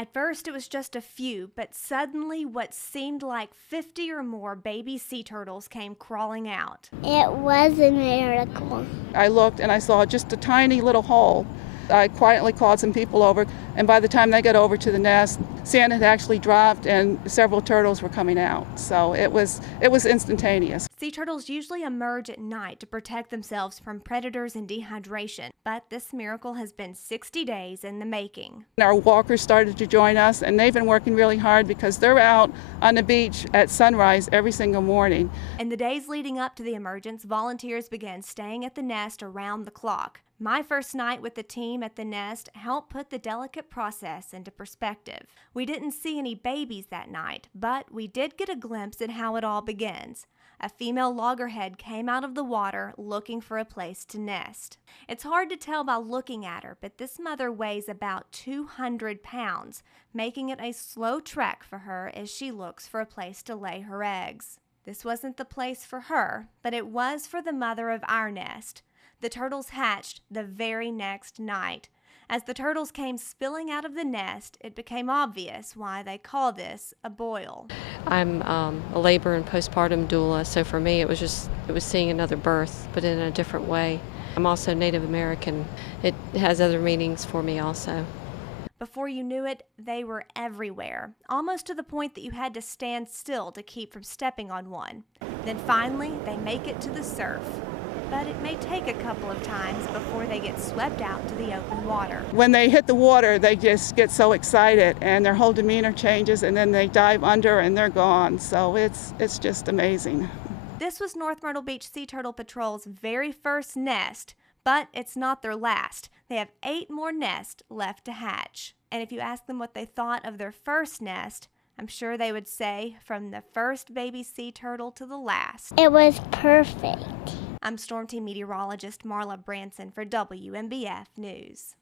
At first, it was just a few, but suddenly what seemed like 50 or more baby sea turtles came crawling out. It was a miracle. I looked and I saw just a tiny little hole. I quietly called some people over, and by the time they got over to the nest, sand had actually dropped and several turtles were coming out. So it was instantaneous. Sea turtles usually emerge at night to protect themselves from predators and dehydration, but this miracle has been 60 days in the making. Our walkers started to join us, and they've been working really hard because they're out on the beach at sunrise every single morning. In the days leading up to the emergence, volunteers began staying at the nest around the clock. My first night with the team at the nest helped put the delicate process into perspective. We didn't see any babies that night, but we did get a glimpse at how it all begins. A female loggerhead came out of the water looking for a place to nest. It's hard to tell by looking at her, but this mother weighs about 200 pounds, making it a slow trek for her as she looks for a place to lay her eggs. This wasn't the place for her, but it was for the mother of our nest. The turtles hatched the very next night. As the turtles came spilling out of the nest, it became obvious why they call this a boil. I'm a labor and postpartum doula, so for me it was seeing another birth, but in a different way. I'm also Native American. It has other meanings for me also. Before you knew it, they were everywhere, almost to the point that you had to stand still to keep from stepping on one. Then finally, they make it to the surf. But it may take a couple of times before they get swept out to the open water. When they hit the water, they just get so excited and their whole demeanor changes, and then they dive under and they're gone. So it's just amazing. This was North Myrtle Beach Sea Turtle Patrol's very first nest, but it's not their last. They have 8 more nests left to hatch. And if you ask them what they thought of their first nest, I'm sure they would say from the first baby sea turtle to the last. It was perfect. I'm Storm Team meteorologist Marla Branson for WMBF News.